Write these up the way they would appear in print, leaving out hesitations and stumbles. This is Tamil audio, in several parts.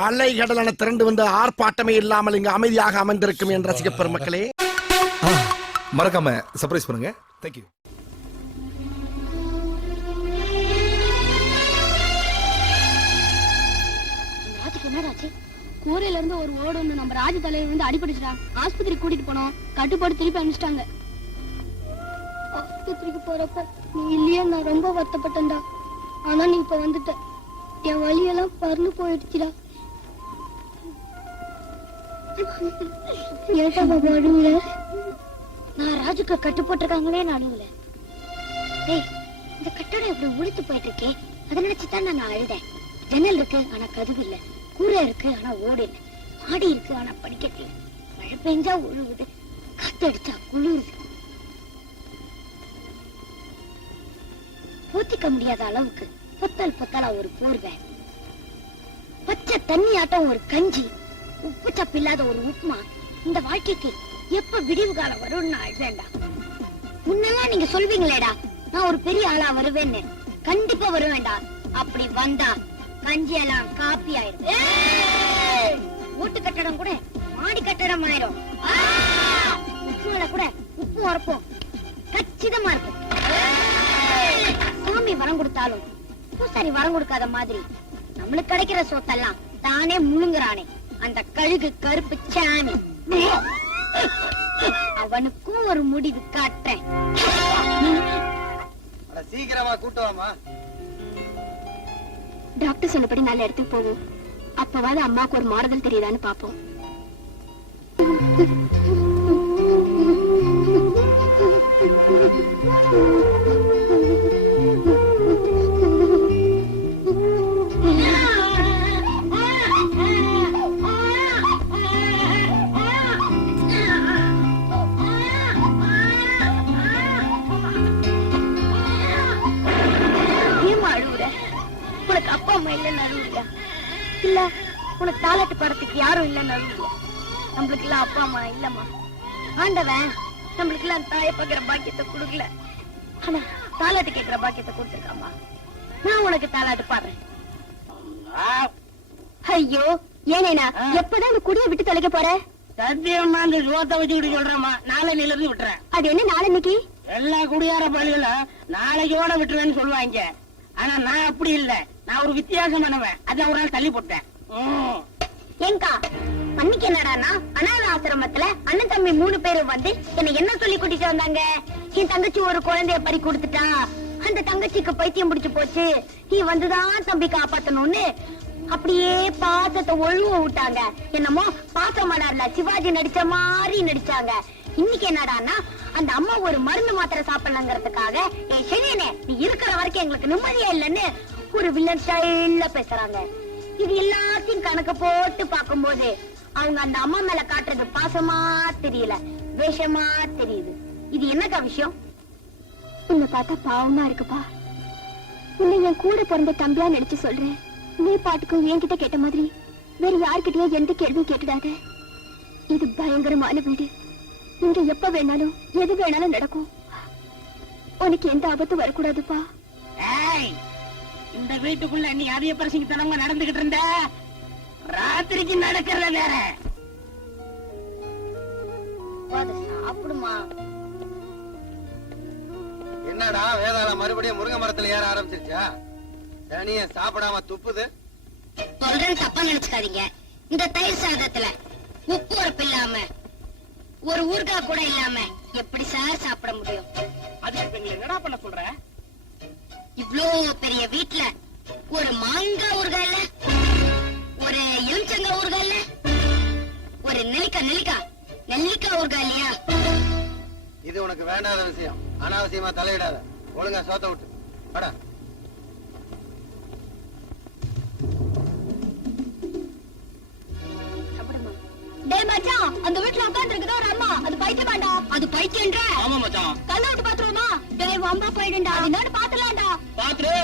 அலை கடலான திரண்டு வந்து ஆர்ப்பாட்டமே இல்லாமல் இங்கு அமைதியாக அமர்ந்திருக்கும் என் ரசிக பெருமக்களே, மறக்காம சர்ப்ரைஸ் பண்ணுங்க. தேங்க்யூ. கூரையில இருந்து ஒரு ஓடு ஒண்ணு நம்ம ராஜ தலைவர் வந்து அடிபட்டுட்டான். ஆஸ்பத்திரி கூட்டிட்டு போனோம். கட்டுப்பாடு திருப்பி அனுப்பிச்சிட்டாங்க. ஆஸ்பத்திரிக்கு போறப்ப நீ இல்லையே, நான் ரொம்ப வருத்தப்பட்டேன்டா. ஆனா நீ இப்ப வந்துட்ட. என் வலியெல்லாம் பறந்து போயிடுச்சுடா. ஏட்டா பாபா அழுவுல? நான் ராஜுக்கு கட்டு போட்டிருக்காங்களே, நான் அழுவுல. டேய், இந்த கட்டடம் எப்படி உளுத்து போயிட்டு இருக்கே, அதை நினைச்சுதான் நான் அழுதேன். ஜன்னல் இருக்கு ஆனா கதவு இல்ல, கூரை இருக்கு ஆனா ஓடு இல்ல, மாடி இருக்கு ஆனா படிக்கட்டு இல்ல, மழை பெஞ்சா ஒழுகுது, காத்தடிச்சா குளிருது. போத்திக்க முடியாத அளவுக்கு பொத்தல் பொத்தலா ஒரு போர்வை, பச்சை தண்ணி ஆட்டம் ஒரு கஞ்சி, உப்பு சப்பு இல்லாத ஒரு உப்புமா. இந்த வாழ்க்கைக்கு எப்ப விடிவு காலம் வரும்னு நான் அழுவேண்டா. முன்னெல்லாம் நீங்க சொல்வீங்களேடா நான் ஒரு பெரிய ஆளா வருவேன்னு. கண்டிப்பா வருவேண்டா. அப்படி வந்தா கஞ்சி எல்லாம் காப்பி ஆயிரும். வீட்டு கட்டடம் கூட மாடி கட்டடம் ஆயிரும். உப்புல கூட உப்பு வரப்போம் கச்சிதமா இருக்கும். சாமி வரம் கொடுத்தாலும் பூசாரி வரம் கொடுக்காத மாதிரி நம்மளுக்கு கிடைக்கிற சொத்தெல்லாம் தானே முழுங்குறானே அந்த கழுகு கருப்பு சாமி. அவனுக்கும் ஒரு முடிவு காட்டுறேன். சீக்கிரமா கூட்டுவாமா. டாக்டர் சொன்னபடி நல்ல இடத்துக்கு போவோம். அப்பவாது அம்மாவுக்கு ஒரு மாறுதல் தெரியுதான்னு பாப்போம். அப்பா அம்மா இல்லன்னு அழுவுறியா? இல்ல உனக்கு தாலாட்டு படத்துக்கு யாரும் இல்லன்னு அழுவுறியா? நம்மளுக்கு எல்லாம் அப்பா அம்மா இல்லம்மா. ஆண்டவன் நம்மளுக்கு எல்லாம் தாயை பாக்குற பாக்கியத்தை கொடுக்கல, ஆனா தாலாட்டு கேட்கிற பாக்கியத்தை கொடுத்துருக்காமா. நான் உனக்கு தாலாட்டு பாடுறேன். ஐயோ ஏனேனா எப்பதான் இந்த குடியை விட்டு தொலைக்க போற? சத்தியமா அந்த சோத்தை வச்சுக்கிட்டு சொல்றேம்மா, நாளை நிலந்து விட்டுறேன். அது என்ன நாளைக்கு? எல்லா குடியார பள்ளிகளும் நாளைக்கோட விட்டுருவேன்னு சொல்லுவாங்க. ஆனா நான் அப்படி இல்ல, நான் ஒரு வித்தியாசமானவன். அதான் ஒரு நாள் தள்ளி போட்டேன். ஏங்கா அன்னைக்கு என்னடானா அனாத ஆசிரமத்துல அண்ணன் தம்பி 3 பேரும் வந்து என்ன சொல்லி கூட்டிட்டு வந்தாங்க? என் தங்கச்சி ஒரு குழந்தைய பறி கொடுத்துட்டா, அந்த தங்கச்சிக்கு பைத்தியம் பிடிச்சு போச்சு, நீ வந்துதான் தம்பி காப்பாத்தணும்னு அப்படியே பாசத்தை ஒழுவ விட்டாங்க. என்னமோ பாசமலர்ல சிவாஜி நடிச்ச மாதிரி நடிச்சாங்க. இன்னைக்கு என்னடானா அந்த அம்மா ஒரு மருந்து மாத்திரை சாப்பிடலங்கிறதுக்காக சரியனே நீ இருக்கிற வரைக்கும் எங்களுக்கு நிம்மதியா இல்லன்னு ஒரு வில்லன் ஸ்டைல்ல பேசுறாங்க. இது எல்லாத்தையும் கணக்கு போட்டு பார்க்கும்போது அவங்க அந்த அம்மா மேல காட்டுறது பாசமா தெரியல, வேஷமா தெரியுது. இது என்னக்கா விஷயம்? உன்னை பார்த்தா பாவமா இருக்குப்பா. உன்னை என் கூட பிறந்த தம்பியா நடிச்சு சொல்றேன். நீ பாட்டுக்கும் என்கிட்ட கேட்ட மாதிரி வேற யார்கிட்டயோ எந்த கேள்வியும் கேட்டுடாத. இது பயங்கரமான வீடு. இங்க எப்ப வேணாலும் எது வேணாலும் நடக்கும். உனக்கு எந்த ஆபத்தும் வரக்கூடாதுப்பா. இந்த வீட்டுக்குள்ள நீ அதிக பிரசங்கத்தனமா நடந்துகிட்டு இருந்த, ராத்திரிக்கு நடக்கிறத வேற. சாப்பிடுமா. என்னடா வேதாளம் மறுபடியும் முருங்கை மரத்துல ஏற ஆரம்பிச்சிருச்சா? தனிய சாப்பிடாம துப்புது. சொல்றேன் தப்பா நினைச்சுக்காதீங்க. இந்த தயிர் சாதத்துல உப்பு உரப்பு இல்லாம ஒரு ஊறுகாய் கூட இல்லாம எப்படி சார் சாப்பிட முடியும்? அதுக்கு நீ என்னடா பண்ண சொல்ற? இவ்ளோ பெரிய வீட்டுல ஒரு மாங்காய் ஊறுகாய் இல்ல, ஒரு எலுமிச்சங்காய் ஊறுகாய் இல்ல, ஒரு நெல்லிக்காய் ஊறுகாய் இல்லையா? இது உனக்கு வேண்டாத விஷயம். அனாவசியமா தலையிடாத. ஒழுங்கா சோத்த விட்டு பட. டேய் மச்சான், அந்த வீட்ல உட்கார்ந்து இருக்குதோ ஒரு அம்மா, அது பைத்தியமாடா. அது பைத்தியம்ன்ற? ஆமா மச்சான். கல்ல விட்டு பாத்துருவோமா? டேய் அம்மா போயிடுண்டா. என்னன்னு பாத்துலாம்டா. பாத்துரு.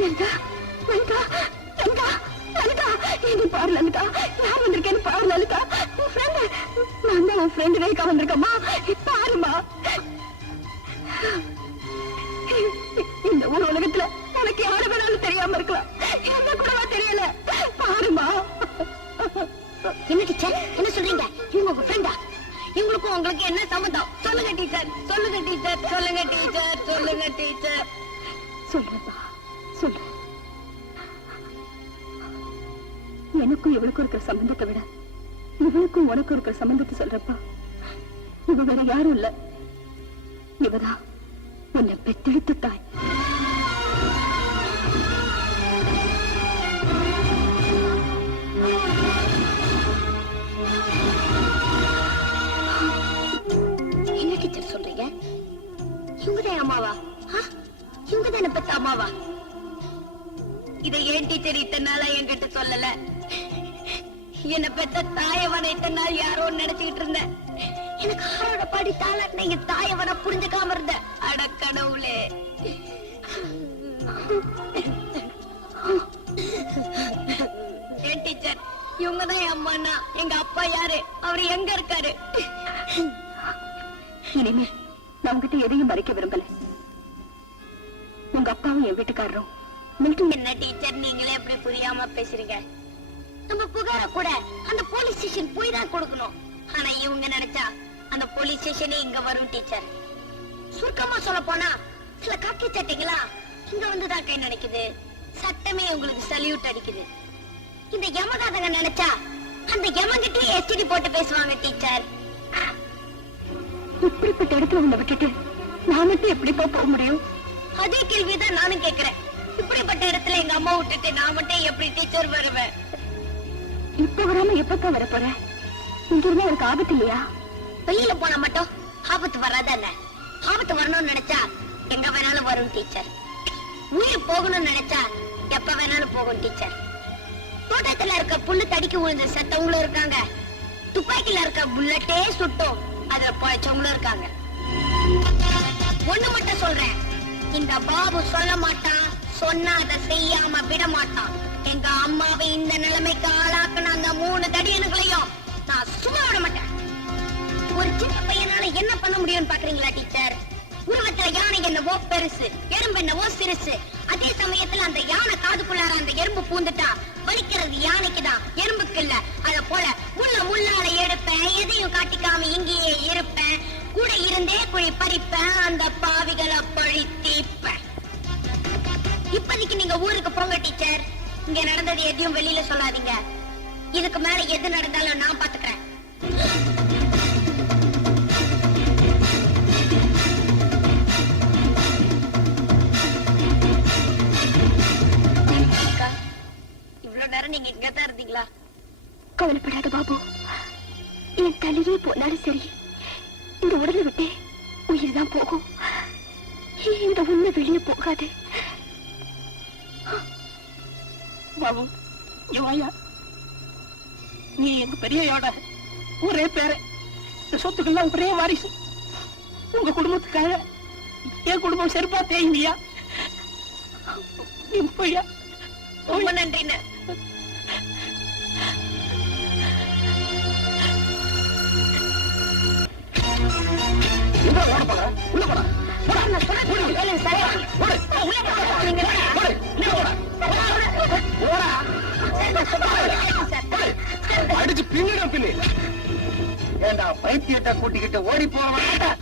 லலிதா லலிதா லலிதா லலிதா என்ன பாரு லலிதா யார் வந்திருக்கேன்னு பாரு லலிதா உன் ஃப்ரெண்ட் நான் தான் உன் ஃப்ரெண்ட் ரேகா வந்திருக்கம்மா பாருமா இந்த ஒரு உலகத்துல உனக்கு யாரு வேணாலும் தெரியாம இருக்கலாம் என்ன கூடவா தெரியல பாருமா என்ன டீச்சர் என்ன சொல்றீங்க இவங்க உங்க ஃப்ரெண்டா இவங்களுக்கும் உங்களுக்கு என்ன சம்பந்தம் சொல்லுங்க டீச்சர் சொல்லுங்க டீச்சர் சொல்லுங்க டீச்சர் சொல்லுங்க டீச்சர் சொல்றப்பா சொல்றேன் எனக்கும் இவளுக்கும் இருக்கிற சம்பந்தத்தை விட இவளுக்கும் உனக்கும் இருக்கிற சம்பந்தத்தை சொல்றப்பா இவ வேற யாரும் இல்ல இவதான் உன்னை பெத்தெடுத்த தாய் என்ன டீச்சர் சொல்றீங்க இவங்கதான் அம்மாவா இவங்கதான் என்ன பெத்த அம்மாவா இதை ஏன் டீச்சர் இத்தனை நாளா என்கிட்ட சொல்லல என்ன பெத்த தாயவனை இத்தனை நாள் யாரோ நினைச்சுக்கிட்டு இருந்தேன் எனக்கு ஆரோட பாடி தாளாட்டின என் தாயவனை புரிஞ்சுக்காம இருந்த அட கடவுளே ஏன் டீச்சர் இவங்கதான் என் அம்மானா எங்க அப்பா யாரு அவரு எங்க இருக்காரு இனிமே நான் உங்ககிட்ட எதையும் மறைக்க விரும்பல உங்க அப்பாவும் என் வீட்டுக்காரரும் என்ன டீச்சர் நீங்களே எப்படி புரியாம பேசுறீங்க நம்ம புகார கூட அந்த போலீஸ் ஸ்டேஷன் போய் தான் கொடுக்கணும் ஆனா இவங்க நினைச்சா அந்த போலீஸ் ஸ்டேஷனே இங்க வரும் டீச்சர் சுருக்கமா சொல்ல போனா சில காக்கி சட்டைங்களா இங்க வந்துதான் கை நினைக்குது சட்டமே உங்களுக்கு சல்யூட் அடிக்குது இந்த யமகாதங்க நினைச்சா அந்த யமங்கிட்டே எஸ்டிடி போட்டு பேசுவாங்க டீச்சர் இப்படிப்பட்ட இடத்துல உன்னை விட்டுட்டு நான் மட்டும் எப்படி போக முடியும் அதே கேள்விதான் நானும் கேக்குறேன் இப்படிப்பட்ட இடத்துல எங்க அம்மா விட்டுட்டு நான் மட்டும் எப்படி டீச்சர் வருவேன் இப்ப வராம எப்பதான் வர போற இங்க இருந்தா எனக்கு ஆபத்து இல்லையா வெளியில போனா மட்டும் ஆபத்து வராதானே ஆபத்து வரணும்னு நினைச்சா எங்க வேணாலும் வரும் டீச்சர் உயிர் போகணும்னு நினைச்சா எப்ப வேணாலும் போகும் டீச்சர் தோட்டத்துல இருக்க புல்லு தடிக்கு விழுந்த செத்தவங்களும் இருக்காங்க துப்பாக்கில இருக்க புல்லட்டே சுட்டும் அதுல பழைச்சவங்களும் இருக்காங்க ஒண்ணு மட்டும் சொல்றேன் இந்த பாபு சொல்ல மாட்டான் சொன்னா அதை செய்யாம விட மாட்டான் எங்க அம்மாவை இந்த நிலைமைக்கு ஆளாக்குன அந்த 3 தடியனுங்களையும் நான் சும்மா விட மாட்டேன் ஒரு சின்ன பையனால என்ன பண்ண முடியும்னு பாக்குறீங்களா டீச்சர் உருவத்துல யானை என்னவோ பெருசு எறும்பு என்னவோ சிறுசு அதே சமயத்துல அந்த யானை காதுக்குள்ளார அந்த எறும்பு பூந்துட்டா வலிக்கிறது யானைக்குதான் எறும்புக்கு இல்ல அத போல முள்ளால எடுப்பேன் எதையும் காட்டிக்காம இங்கேயே இருப்பேன் கூட இருந்தே குழி பறிப்பேன் அந்த பாவிகளை பழி தீப்பேன் இப்போதைக்கு நீங்க ஊருக்கு போங்க டீச்சர் இங்க நடந்தது எதையும் வெளியில சொல்லாதீங்க இதுக்கு மேல எது நடந்தாலும் நான் பாத்துக்கிறேன் இவ்வளவு நேரம் நீங்க இங்கதான் இருந்தீங்களா கவலைப்படாத பாபு என் தலையே போனாலும் சரி இந்த உடலை விட்டே உயிர் தான் போகும் இந்த உண்மை வெளியே போகாது பாபு வாயா நீ எங்க பெரியோட ஒரே பேர இந்த சொத்துக்கெல்லாம் ஒரே வாரிசு உங்க குடும்பத்துக்காக என் குடும்பம் செருப்பா தேய்ந்தியா போயா ரொம்ப நன்றின்னு உள்ள போடா அடிச்சு பின்னிடும் பின்னி ஏண்டா பைத்தியத்தை கூட்டிக்கிட்டு ஓடி போறவன்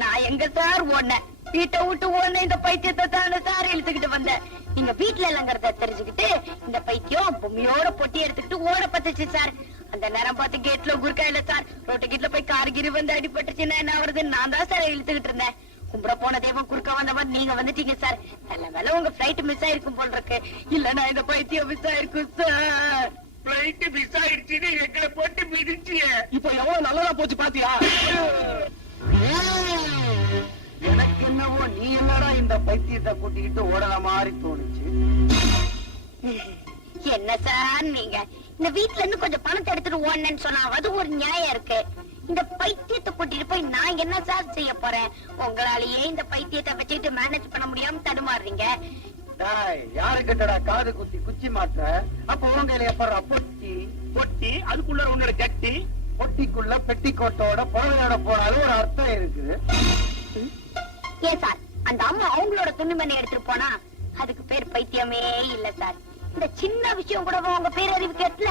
நான் எங்க சார் ஓடுனேன் வீட்டை விட்டு ஓடுன இந்த பைத்தியத்தை தானே சார் இழுத்துக்கிட்டு வந்தேன் நீங்க வீட்டுல இல்லங்கிறத தெரிஞ்சுக்கிட்டு இந்த பைத்தியம் பொம்மையோட பொட்டி எடுத்துக்கிட்டு ஓட பத்துச்சு சார் அந்த நேரம் பார்த்து கேட்ல குறுக்கா இல்ல சார் ரோட்டு கேட்ல போய் கார்கிரி வந்து அடிபட்டுச்சுன்னா என்ன ஆகுறது நான் தான் சார் இழுத்துக்கிட்டு இருந்தேன் கும்பிட போன தேவன் குறுக்க வந்தவன் நீங்க வந்துட்டீங்க சார் நல்ல வேலை உங்க பிளைட் மிஸ் ஆயிருக்கும் போல் இருக்கு இல்லன்னா இந்த பைத்தியம் மிஸ் ஆயிருக்கும் சார் பிளைட் மிஸ் ஆயிடுச்சுன்னு எங்களை போட்டு மிதிச்சிய இப்ப எவ்வளவு நல்லதா போச்சு பாத்தியா எனக்கு என்னவோ நீ என்னடா இந்த பைத்தியத்தை கூட்டிக்கிட்டு ஓடல மாதிரி தோணுச்சு என்ன சார் நீங்க இந்த வீட்டுல இருந்து கொஞ்சம் பணத்தை எடுத்துட்டு ஓடனேன்னு சொன்னா அது ஒரு நியாயம் இருக்கு இந்த பைத்தியத்தை கூட்டிட்டு போய் நான் என்ன சார் செய்ய போறேன்? உங்களாலேயே இந்த பைத்தியத்தை வச்சுக்கிட்டு மேனேஜ் பண்ண முடியாம தடுமாறுறீங்க. யாருக்கிட்டடா காது குத்தி குச்சி மாட்ட? அப்ப உங்க எப்பற பொட்டி பொட்டி அதுக்குள்ள உன்னோட கட்டி பொட்டிக்குள்ள பெட்டிக்கோட்டோட புடவையோட போனாலும் ஒரு அர்த்தம் இருக்குது. ஏன் சார் அந்த அம்மா அவங்களோட துணிமணி எடுத்துட்டு போனா அதுக்கு பேர் பைத்தியமே இல்ல சார். இந்த சின்ன விஷயம் கூட உங்க பேரறிவு கேட்கல.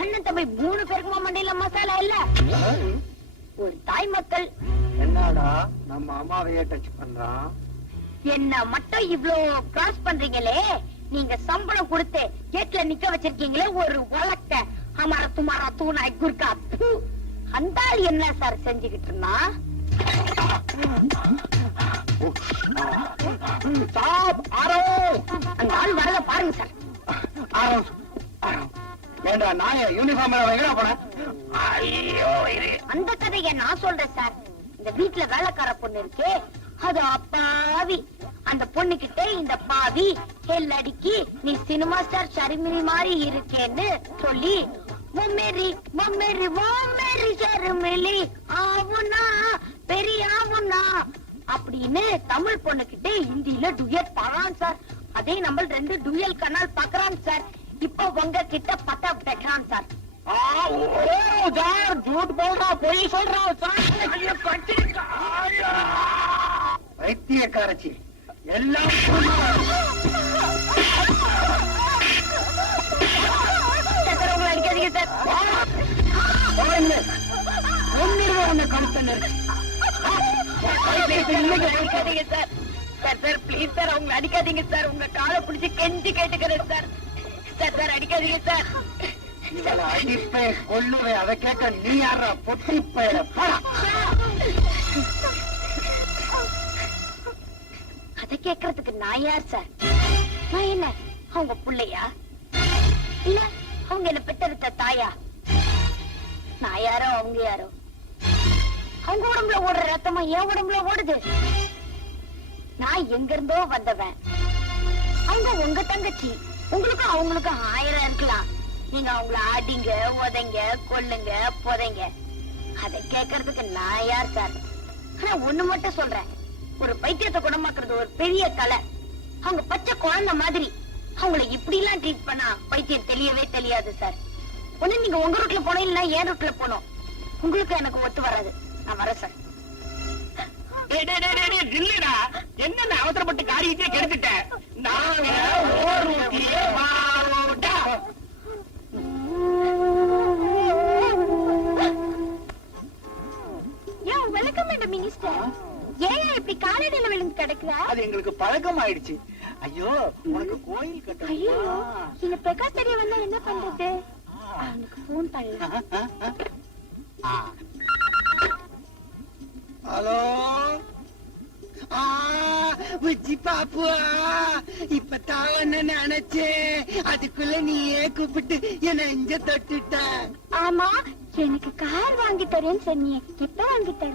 அண்ணன் தம்பி 3 பேருக்குமா மண்டையில மசாலா இல்ல? ஒரு தாய் மக்கள் என்னடா நம்ம அம்மாவையே டச் பண்றான். என்ன மட்டும் இவ்ளோ கிராஸ் பண்றீங்களே. நீங்க சம்பளம் கொடுத்து கேட்ல நிக்க வச்சிருக்கீங்களே ஒரு வழக்க அமார துமாரா தூணாய் குர்கா. அந்த ஆள் என்ன சார் செஞ்சுக்கிட்டு இருந்தா? அந்த ஆள் வரத பாருங்க சார். ஏண்டா நாய யூனிஃபார்ம் போன? அந்த கதையை நான் சொல்றேன் சார். இந்த வீட்டுல வேலைக்கார பொண்ணு இருக்கு, அது அப்பாவி. அந்த பொண்ணு கிட்ட இந்த பாவி எல்லடிக்கு நீ சினிமா ஸ்டார் ஷர்மிலி மாதிரி இருக்கேன்னு சொல்லி மொம்மேரி மொம்மேரி மொம்மேரி ஷர்மிலி ஆவுனா பெரிய ஆவுனா அப்படின்னு தமிழ் பொண்ணு கிட்ட ஹிந்தியில டுயட் பாடுறான் சார். அதே நம்ம 2 டுயல் கனால் பாக்குறான் சார். இப்ப உங்க கிட்ட பத்தா வைக்கிறான் சார். வைத்தியக்காரச்சி எல்லாம் உங்களை அடிக்காதீங்க சார். கழுத்த அடிக்காதீங்க sir. Sir sir please sir அவங்களை அடிக்காதீங்க சார். உங்க காலை பிடிச்சி கெஞ்சி கேட்டுக்கிறேன் சார். சார் சார் அடிக்காதீங்க சார். அடிப்பேன் கொல்லுவேன். அதை கேட்க நீ யாரா பொட்டி பயிர? அதை கேட்கறதுக்கு நான் யார் சார்? நான் என்ன அவங்க புள்ளையா இல்ல அவங்க என்ன பெற்றெடுத்த தாயா? நான் யாரோ அவங்க யாரோ? அவங்க உடம்புல ஓடுற ரத்தமா என் உடம்புல ஓடுது. நான் எங்க இருந்தோ வந்தவன். அவங்க உங்க தங்கச்சி. உங்களுக்கும் அவங்களுக்கும் 1000 இருக்கலாம். நீங்க அவங்கள ஆடிங்க உதைங்க கொல்லுங்க புதைங்க. அதை கேட்கறதுக்கு நான் யார் சார்? ஆனா ஒண்ணு மட்டும் சொல்றேன், ஒரு பைத்தியத்தை குணமாக்குறது ஒரு பெரிய கலை. அவங்க பச்சை குழந்தை மாதிரி. அவங்களை இப்படி எல்லாம் ட்ரீட் பண்ணா பைத்தியம் தெரியவே தெரியாது சார். ஒண்ணு நீங்க உங்க ரூட்ல போனோம் இல்ல என் ரூட்ல போனோம். உங்களுக்கு எனக்கு ஒத்து வராது. நான் வரேன் சார். இல்லடா என்ன அவசரப்பட்டு காரியத்தையே கெடுத்துட்டேன். ஏன் வெல்கம் மினிஸ்டர். ஏன் இப்படி காலடியில விழுந்து கிடக்குறா? அது எங்களுக்கு பழக்கம் ஆயிடுச்சு. ஐயோ உனக்கு கோயில் கட்ட. ஐயோ இந்த பிரகாஷ் தெரிய வந்தா என்ன பண்றது? அவனுக்கு போன் பண்ணலாம். ஹலோ உச்சி பாப்புவா, இப்பதான் என்ன நினைச்சேன். அதுக்குள்ள நீயே கூப்பிட்டு என்ன இங்க தொட்டுட்ட. ஆமா எனக்கு கார் வாங்கி தரேன்னு சொன்னியே, எப்ப வாங்கி தர?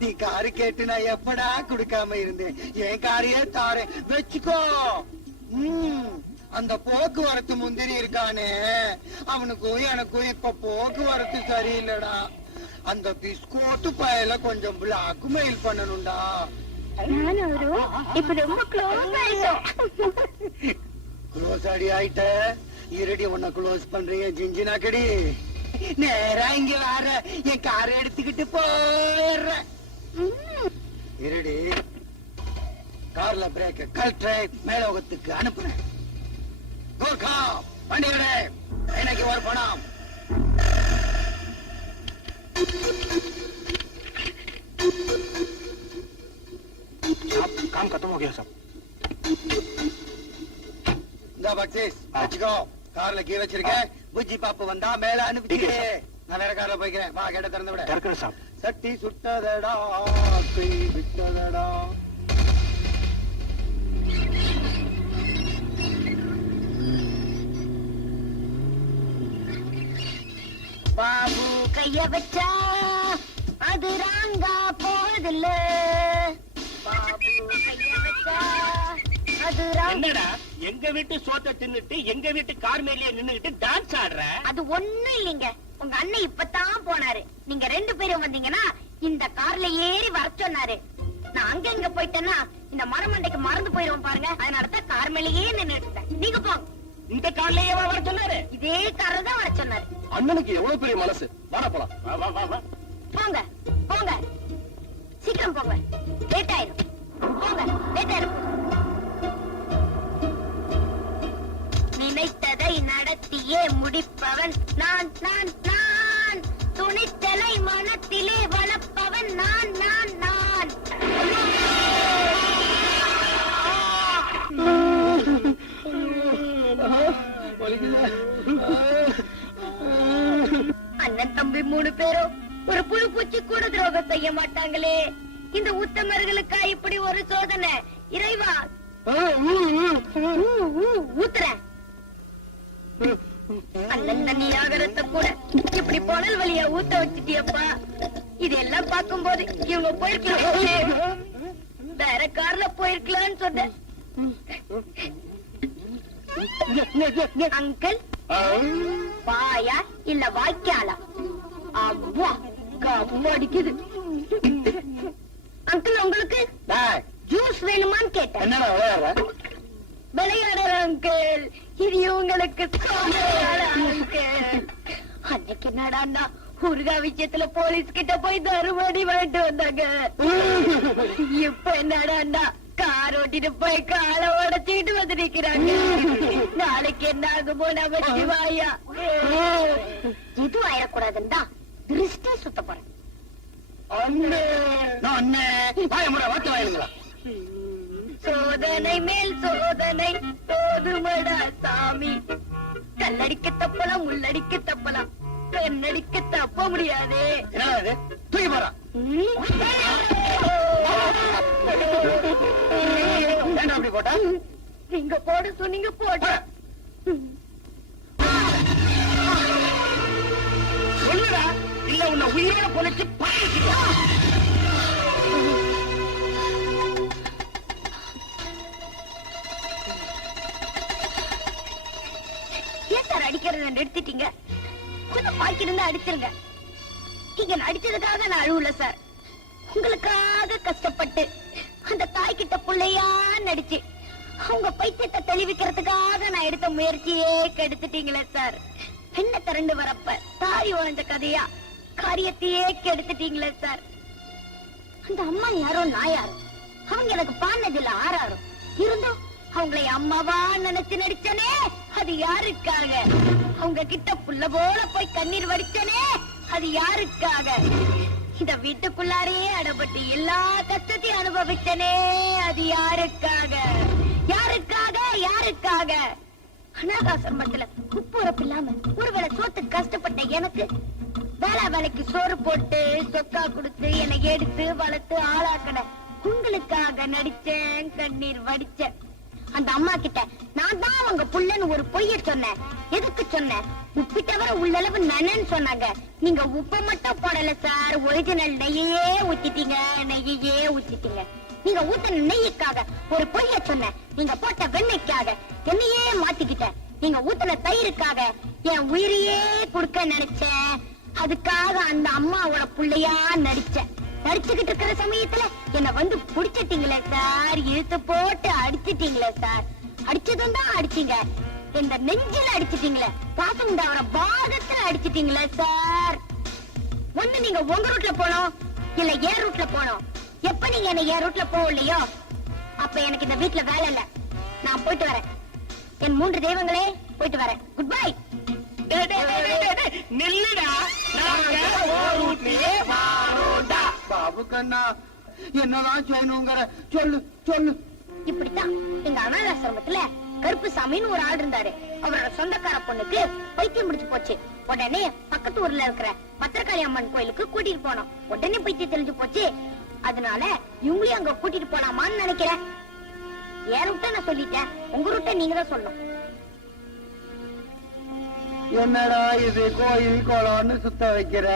நீ காரு கேட்டு நான் எப்படா குடுக்காம இருந்தேன். என் காரையே தாரேன் வச்சுக்கோ. அந்த போக்குவரத்து முந்திரி இருக்கானே, அவனுக்கும் எனக்கும் இப்ப போக்குவரத்து சரியில்லடா. அந்த பிஸ்கோட்டு பயல கொஞ்சம் பிளாக் மெயில் பண்ணணும்டா. இப்ப ரொம்ப க்ளோஸ் ஆயிட்டோம். க்ளோஸ் அடி ஆயிட்ட. இருடி உன்னை க்ளோஸ் பண்றீங்க ஜிஞ்சினாக்கடி. நேரா இங்க வர என் காரை எடுத்துக்கிட்டு போயிடுற. இருடி கார்ல பிரேக்க கழற்ற மேலோகத்துக்கு அனுப்புறேன். கோர்க்கா வண்டியோட எனக்கு ஒரு பணம். काम खत्म हो गया सब. இந்த பக்ஸிஸ் வச்சுக்கோ. கார்ல கீ வச்சிருக்கேன். புஜ்ஜி பாப்பு வந்தா மேல அனுப்பிச்சு. நான் வேற கார்ல போய்க்கிறேன். வா கேட்ட திறந்து விட. சட்டி சுட்டதடா கை விட்டதடா. பாபு கைய வச்சா அது ராங்கா போறதில்ல. பாபு கைய வச்சா அது என்னடா எங்க வீட்டு சோத்தை தின்னுட்டு எங்க வீட்டு கார் மேலேயே நின்னுகிட்டு டான்ஸ் ஆடுற? அது ஒண்ணும் இல்லைங்க. உங்க அண்ணன் இப்பதான் போனாரு. நீங்க 2 பேரும் வந்தீங்கன்னா இந்த கார்ல ஏறி வர சொன்னாரு. நான் அங்க இங்க போயிட்டேன்னா இந்த மரமண்டைக்கு மறந்து போயிரும் பாருங்க. அதனாலதான் கார் மேலேயே நின்னுட்டு நீங்க போங்க. இந்த கார்லயே வர சொன்னாரு. இதே கார்ல தான் வர சொன்னாரு. அண்ணனுக்கு எவ்வளவு பெரிய மனசு. வாடா போலாம். போங்க போங்க சீக்கிரம் போங்க. லேட் ஆயிரும். போங்க லேட் ஆயிரும். நினைத்ததை நடத்தியே முடிப்பவன் நான் நான் நான். துணிச்சலை மனத்திலே வளர்ப்பவன் நான் நான் நான். அண்ணன் தம்பி 3 பேரும் ஒரு புழு பூச்சி கூட துரோகம் செய்ய மாட்டாங்களே. இந்த உத்தமர்களுக்கா இப்படி ஒரு சோதனை? இறைவா ஊத்துறேன். அண்ணன் தண்ணி ஆகரத்தை கூட இப்படி புனல் வழியா ஊத்த வச்சுட்டியப்பா. இதெல்லாம் பார்க்கும்போது இவங்க போயிருக்கலாம், வேற கார்ல போயிருக்கலாம்னு சொன்ன. அங்கிள் வாயா இல்ல வாய்க்காலா? அவ்வா கம்மா அடிக்குது. அங்கிள் உங்களுக்கு ஜூஸ் வேணுமான்னு கேட்டேன். என்னடா விளையாடுற? விளையாடுற அங்கிள், இது இவங்களுக்கு அங்கிள். அன்னைக்கு என்னடான்னா ஊர்கா விஷயத்துல போலீஸ் கிட்ட போய் தருமடி வாங்கிட்டு வந்தாங்க. இப்ப என்னடான்னா கார் ஓட்டிட்டு போய் காலை உடச்சிட்டு வந்து நிக்கிறாங்க. நாளைக்கு என்ன ஆகுமோ நம்ம சிவாயா. எதுவும் ஆயிடக்கூடாதுன்னு தான் திருஷ்டி சுத்த போறேன். சோதனை மேல் சோதனை போதுமடா சாமி. கல்லடிக்க தப்பலாம், முள்ளடிக்க தப்பலாம், பெண்ணடிக்க தப்ப முடியாது. தூக்கி போறா. அப்படி போட்டா நீங்க போட சொன்னீங்க போட்ட. சொல்லுடா, இல்ல உன்னை உயிரோட பொழைச்சு பாதிச்சுடா. ஏன் சார் அடிக்கிறத நிறுத்திட்டீங்க? கொஞ்சம் பாக்கி இருந்தா அடிச்சிருங்க. நீங்க அடிச்சதுக்காக நான் அழுவல சார். உங்களுக்காக கஷ்டப்பட்டு அந்த தாய்கிட்ட பிள்ளையா நடிச்சு அவங்க பைத்தியத்தை தெளிவிக்கிறதுக்காக நான் எடுத்த முயற்சியே கெடுத்துட்டீங்களே சார். என்ன திரண்டு வரப்ப தாய் வாழ்ந்த கதையா காரியத்தையே கெடுத்துட்டீங்களே சார். அந்த அம்மா யாரோ நான் யாரோ, அவங்க எனக்கு பாடினதில்ல ஆறாரோ. இருந்தும் அவங்களை அம்மாவா நினைச்சு நடிச்சனே, அது யாருக்காக? அவங்க கிட்ட புள்ள போல போய் கண்ணீர் வடிச்சனே, அது யாருக்காக? இந்த வீட்டுக்குள்ளாரே அடப்பட்டு எல்லா கஷ்டத்தையும் அனுபவிச்சனே, அது யாருக்காக? யாருக்காக? யாருக்காக? அனாதாசிரமத்துல உப்புரப்பு இல்லாம ஒருவேளை சோத்துக்கு கஷ்டப்பட்ட எனக்கு வேலைக்கு சோறு போட்டு சொக்கா கொடுத்து என்னை எடுத்து வளர்த்து ஆளாக்கன உங்களுக்காக நடிச்சேன், கண்ணீர் வடிச்சேன். அந்த அம்மா கிட்ட நான் தான் அவங்க புள்ளன்னு ஒரு பொய்ய சொன்னேன். எதுக்கு சொன்னேன்? உப்பு தவிர உள்ளளவு நனன்னு சொன்னாங்க. நீங்க உப்பை மட்டும் போடல சார், ஒரிஜினல் நெய்யே ஊத்திட்டீங்க, நெய்யே ஊத்திட்டீங்க. நீங்க ஊத்தின நெய்யுக்காக ஒரு பொய்ய சொன்னேன். நீங்க போட்ட வெண்ணெய்க்காக என்னையே மாத்திக்கிட்டேன். நீங்க ஊத்தின தயிருக்காக என் உயிரையே கொடுக்க நினைச்சேன். அதுக்காக அந்த அம்மாவோட புள்ளையா நடிச்சேன். நடிச்சுக்கிட்டு இருக்கிற சமயத்துல என்ன வந்து புடிச்சிட்டீங்களே சார், இழுத்து போட்டு அடிச்சிட்டீங்களே சார். அடிச்சதும் தான் அடிச்சீங்க, இந்த நெஞ்சில அடிச்சிட்டீங்களே, பாசம் உண்டாவற பாதத்துல அடிச்சிட்டீங்களே சார். ஒண்ணு நீங்க உங்க ரூட்ல போனோம், இல்ல என் ரூட்ல போனோம். எப்ப நீங்க என்ன என் ரூட்ல போகலையோ அப்ப எனக்கு இந்த வீட்டுல வேலை இல்ல. நான் போயிட்டு வரேன். என் 3 தெய்வங்களே போயிட்டு வரேன். Goodbye. நில்லுடா, நாங்க ஊருக்குள்ளே வாரோடா. பாபு கண்ணா, என்னதான் செய்யணுங்கிற சொல்லு சொல்லு. இப்படித்தான் எங்க அனாதாசிரமத்துல கருப்பு சாமின்னு ஒரு ஆள் இருந்தாரு. அவரோட சொந்தக்கார பொண்ணுக்கு பைத்தியம் முடிச்சு போச்சு. உடனே பக்கத்து ஊர்ல இருக்கிற பத்திரகாளி அம்மன் கோயிலுக்கு கூட்டிட்டு போனோம். உடனே பைத்தியம் தெரிஞ்சு போச்சு. அதனால இவங்களையும் அங்க கூட்டிட்டு போலாமான்னு நினைக்கிறேன். என் ரூட்ட நான் சொல்லிட்டேன், உங்க ரூட்ட நீங்க தான் சொல்லணும். என்னடா இது கோயில் கோலம்னு சுத்த வைக்கிற?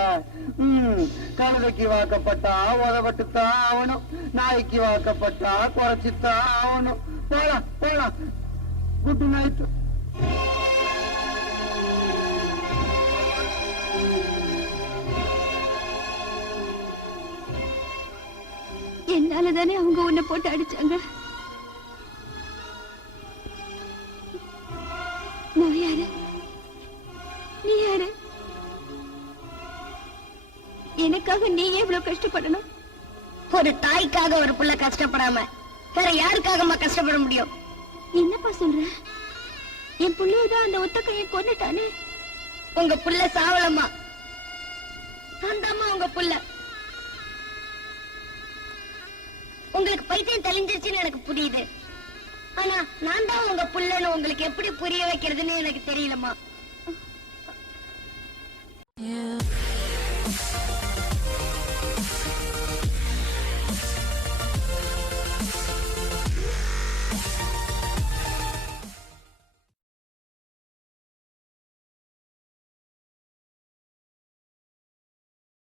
கழுதைக்கு வாக்கப்பட்டா உதவட்டுத்தான் ஆகணும், நாய்க்கு வாக்கப்பட்டா குறைச்சுத்தான் ஆகணும். போலாம் போலாம். Good night. என்னாலதானே அவங்க உன்னை போட்டு அடிச்சாங்க. நான் யாரு, நீ யாரு? எனக்காக நீ எவ்வளவு கஷ்டப்படணும்? ஒரு தாய்க்காக ஒரு புள்ள கஷ்டப்படாம வேற யாருக்காகமா கஷ்டப்பட முடியும்? என்னப்பா சொல்ற? என் புள்ளையதான் அந்த ஒத்த கையை கொன்னுட்டானே. உங்க புள்ள சாவலம்மா, அந்தாம்மா உங்க புள்ள. உங்களுக்கு பைத்தியம் தெளிஞ்சிருச்சுன்னு எனக்கு புரியுது. ஆனா நான் தான் உங்க புள்ளன்னு உங்களுக்கு எப்படி புரிய வைக்கிறதுன்னு எனக்கு தெரியலம்மா.